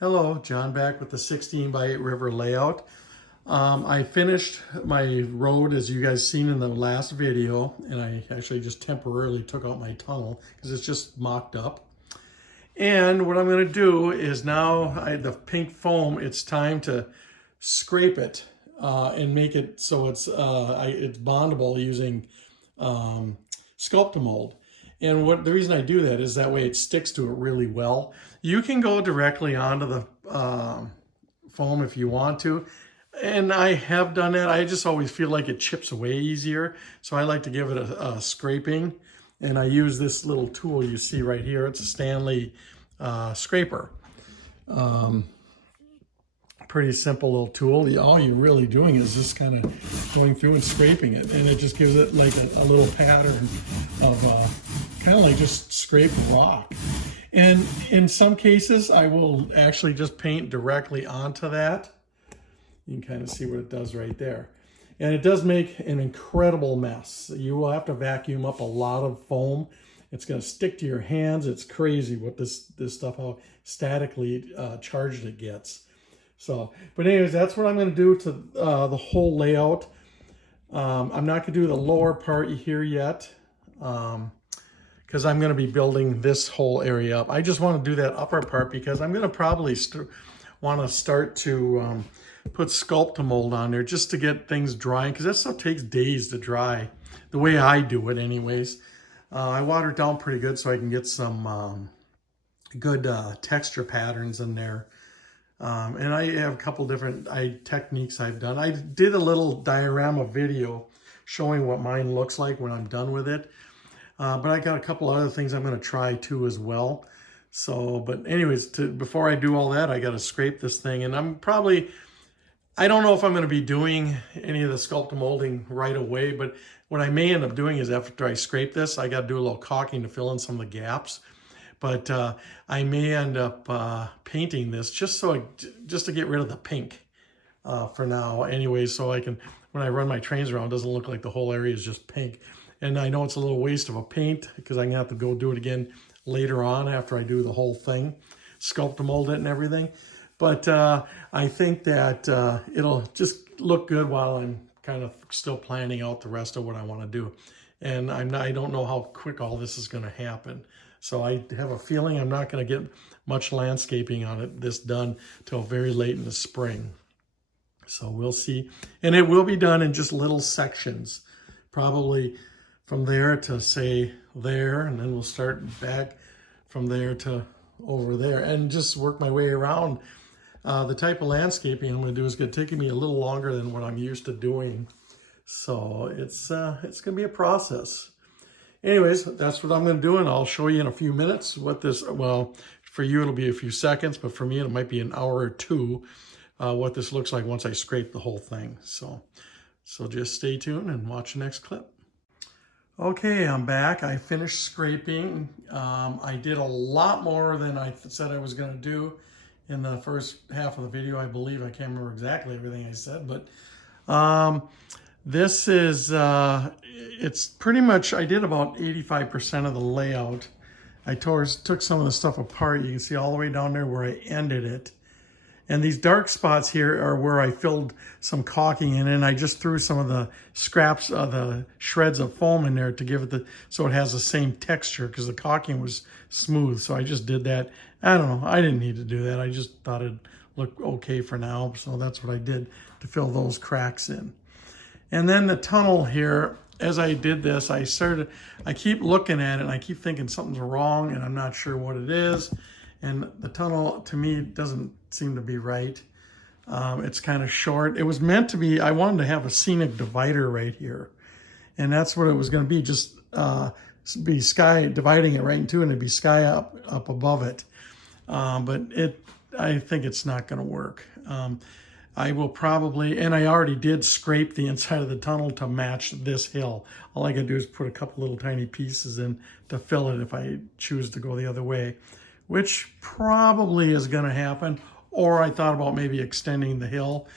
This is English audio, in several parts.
Hello, John back with the 16 by 8 river layout. I finished my road as you guys seen in the last video, and I actually just temporarily took out my tunnel because it's just mocked up. And what I'm going to do is now the pink foam, it's time to scrape it and make it so it's bondable using Sculptamold. And the reason I do that is that way it sticks to it really well. You can go directly onto the foam if you want to. And I have done that. I just always feel like it chips away easier. So I like to give it a scraping. And I use this little tool you see right here. It's a Stanley scraper. Pretty simple little tool. All you're really doing is just kind of going through and scraping it. And it just gives it like a little pattern of kind of like just scrape rock. And in some cases, I will actually just paint directly onto that. You can kind of see what it does right there. And it does make an incredible mess. You will have to vacuum up a lot of foam. It's going to stick to your hands. It's crazy what this stuff, how statically charged it gets. So, but anyways, that's what I'm going to do to the whole layout. I'm not going to do the lower part here yet because I'm going to be building this whole area up. I just want to do that upper part because I'm going to probably want to start to put Sculptamold on there just to get things drying, because that stuff takes days to dry, the way I do it anyways. I water it down pretty good so I can get some good texture patterns in there. And I have a couple different techniques I've done. I did a little diorama video showing what mine looks like when I'm done with it. But I got a couple other things I'm going to try too as well. So, but anyways, before I do all that, I got to scrape this thing. And I don't know if I'm going to be doing any of the Sculptamolding right away, but what I may end up doing is after I scrape this, I got to do a little caulking to fill in some of the gaps. But I may end up painting this just to get rid of the pink for now anyway, so I can, when I run my trains around, it doesn't look like the whole area is just pink. And I know it's a little waste of a paint because I'm going to have to go do it again later on after I do the whole thing, Sculptamold it and everything. But I think that it'll just look good while I'm kind of still planning out the rest of what I want to do. And I don't know how quick all this is going to happen. So I have a feeling I'm not going to get much landscaping on this done till very late in the spring. So we'll see. And it will be done in just little sections, probably from there to say there, and then we'll start back from there to over there and just work my way around. The type of landscaping I'm going to do is going to take me a little longer than what I'm used to doing. So it's going to be a process. Anyways, that's what I'm going to do, and I'll show you in a few minutes what this, well, for you it'll be a few seconds, but for me it might be an hour or two, what this looks like once I scrape the whole thing. So just stay tuned and watch the next clip. Okay, I'm back. I finished scraping. I did a lot more than I said I was going to do in the first half of the video, I believe. I can't remember exactly everything I said, but this is, it's pretty much, I did about 85% of the layout. I took some of the stuff apart. You can see all the way down there where I ended it. And these dark spots here are where I filled some caulking in, and I just threw some of the scraps, the shreds of foam in there to give it so it has the same texture, because the caulking was smooth. So I just did that. I don't know, I didn't need to do that. I just thought it'd look okay for now. So that's what I did to fill those cracks in. And then the tunnel here, as I did this, I keep looking at it and I keep thinking something's wrong and I'm not sure what it is. And the tunnel, to me, doesn't seem to be right. It's kind of short. It was meant to be, I wanted to have a scenic divider right here. And that's what it was going to be, just be sky, dividing it right in two, and it'd be sky up above it. But I think it's not going to work. I will probably, and I already did scrape the inside of the tunnel to match this hill. All I gotta do is put a couple little tiny pieces in to fill it if I choose to go the other way, which probably is gonna happen. Or I thought about maybe extending the hill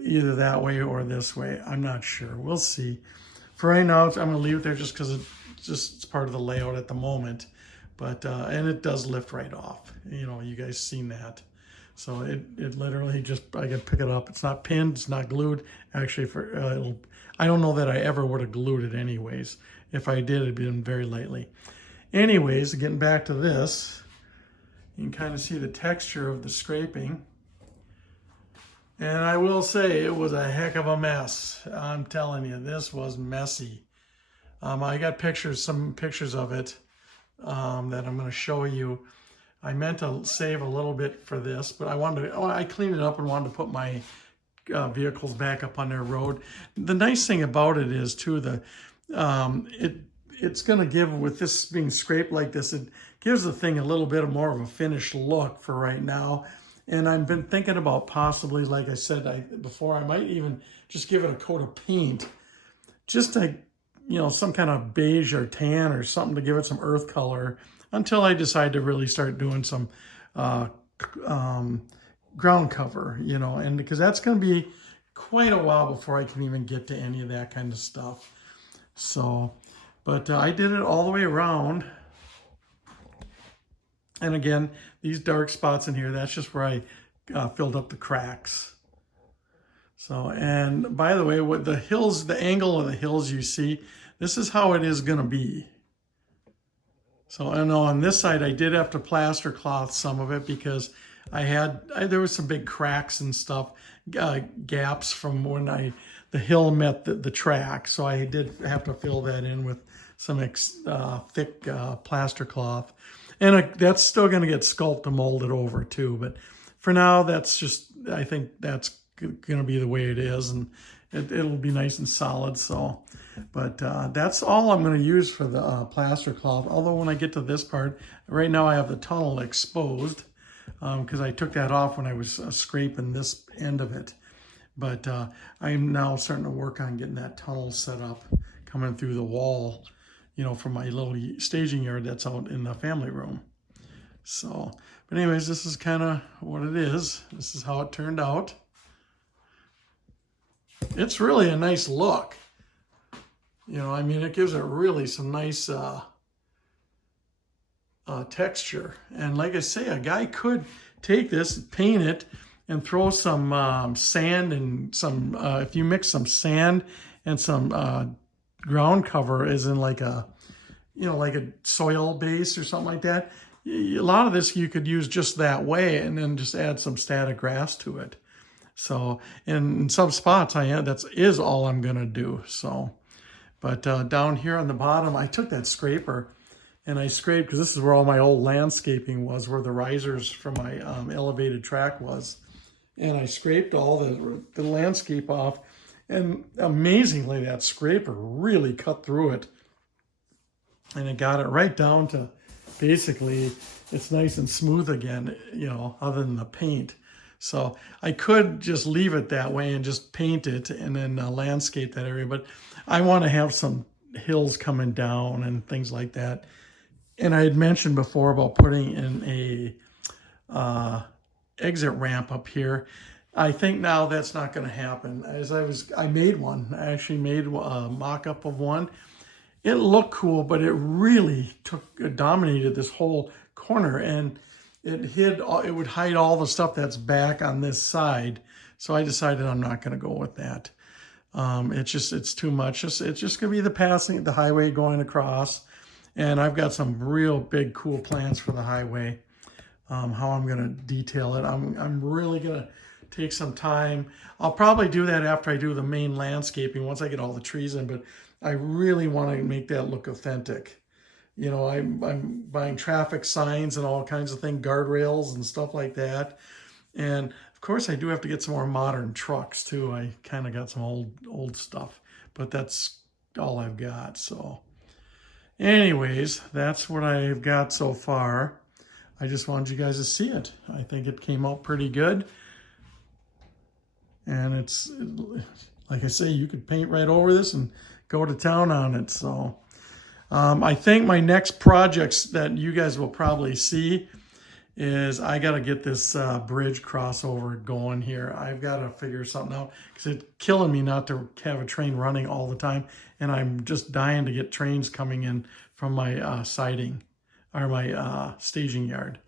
either that way or this way. I'm not sure, we'll see. For right now, I'm gonna leave it there just because it's part of the layout at the moment. But, and it does lift right off. You know, you guys seen that. So it literally just, I can pick it up. It's not pinned, it's not glued. Actually, I don't know that I ever would have glued it anyways. If I did, it'd been very lightly. Anyways, getting back to this, you can kind of see the texture of the scraping. And I will say it was a heck of a mess. I'm telling you, this was messy. I got some pictures of it that I'm going to show you. I meant to save a little bit for this, but I cleaned it up and wanted to put my vehicles back up on their road. The nice thing about it is too, it's going to give, with this being scraped like this, it gives the thing a little bit more of a finished look for right now. And I've been thinking about possibly, like I said before, I might even just give it a coat of paint, just to, some kind of beige or tan or something to give it some earth color, until I decide to really start doing some ground cover, and because that's going to be quite a while before I can even get to any of that kind of stuff. So, but I did it all the way around. And again, these dark spots in here, that's just where I filled up the cracks. So, and by the way, what the angle of the hills you see, this is how it is going to be. So, I know on this side, I did have to plaster cloth some of it because there was some big cracks and stuff, gaps from when the hill met the track. So I did have to fill that in with some thick plaster cloth. And that's still going to get sculpted, molded over too. But for now, I think that's going to be the way it is. And it'll be nice and solid. So, but that's all I'm going to use for the plaster cloth. Although when I get to this part, right now I have the tunnel exposed because I took that off when I was scraping this end of it. But I'm now starting to work on getting that tunnel set up, coming through the wall, from my little staging yard that's out in the family room. So, but anyways, this is kind of what it is. This is how it turned out. It's really a nice look. It gives it really some nice texture. And like I say, a guy could take this, paint it, and throw some sand and some, if you mix some sand and some ground cover, as in like a soil base or something like that. A lot of this you could use just that way, and then just add some static grass to it. So, in some spots, that is all I'm gonna do. So, but down here on the bottom, I took that scraper and I scraped, because this is where all my old landscaping was, where the risers from my elevated track was, and I scraped all the landscape off. And amazingly, that scraper really cut through it. And it got it right down to basically it's nice and smooth again, other than the paint. So I could just leave it that way and just paint it and then landscape that area. But I want to have some hills coming down and things like that. And I had mentioned before about putting in a exit ramp up here. I think now that's not going to happen. I made one. I actually made a mock-up of one. It looked cool, but it really dominated this whole corner, and it would hide all the stuff that's back on this side. So I decided I'm not going to go with that. It's too much. It's just going to be the highway going across, and I've got some real big cool plans for the highway. How I'm going to detail it. I'm really going to take some time. I'll probably do that after I do the main landscaping, once I get all the trees in, but I really want to make that look authentic. I'm buying traffic signs and all kinds of things, guardrails and stuff like that. And of course I do have to get some more modern trucks too. I kind of got some old stuff, but that's all I've got. So anyways, that's what I've got so far. I just wanted you guys to see it. I think it came out pretty good. And it's, like I say, you could paint right over this and go to town on it. So I think my next projects that you guys will probably see is I got to get this bridge crossover going here. I've got to figure something out, because it's killing me not to have a train running all the time. And I'm just dying to get trains coming in from my siding or my staging yard.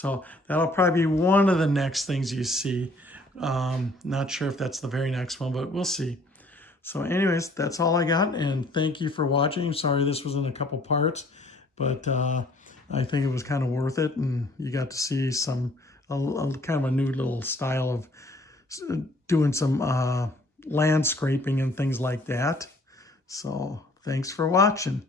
So that'll probably be one of the next things you see. Not sure if that's the very next one, but we'll see. So anyways, that's all I got, and thank you for watching. Sorry this was in a couple parts, but I think it was kind of worth it, and you got to see some kind of a new little style of doing some land scraping and things like that. So thanks for watching.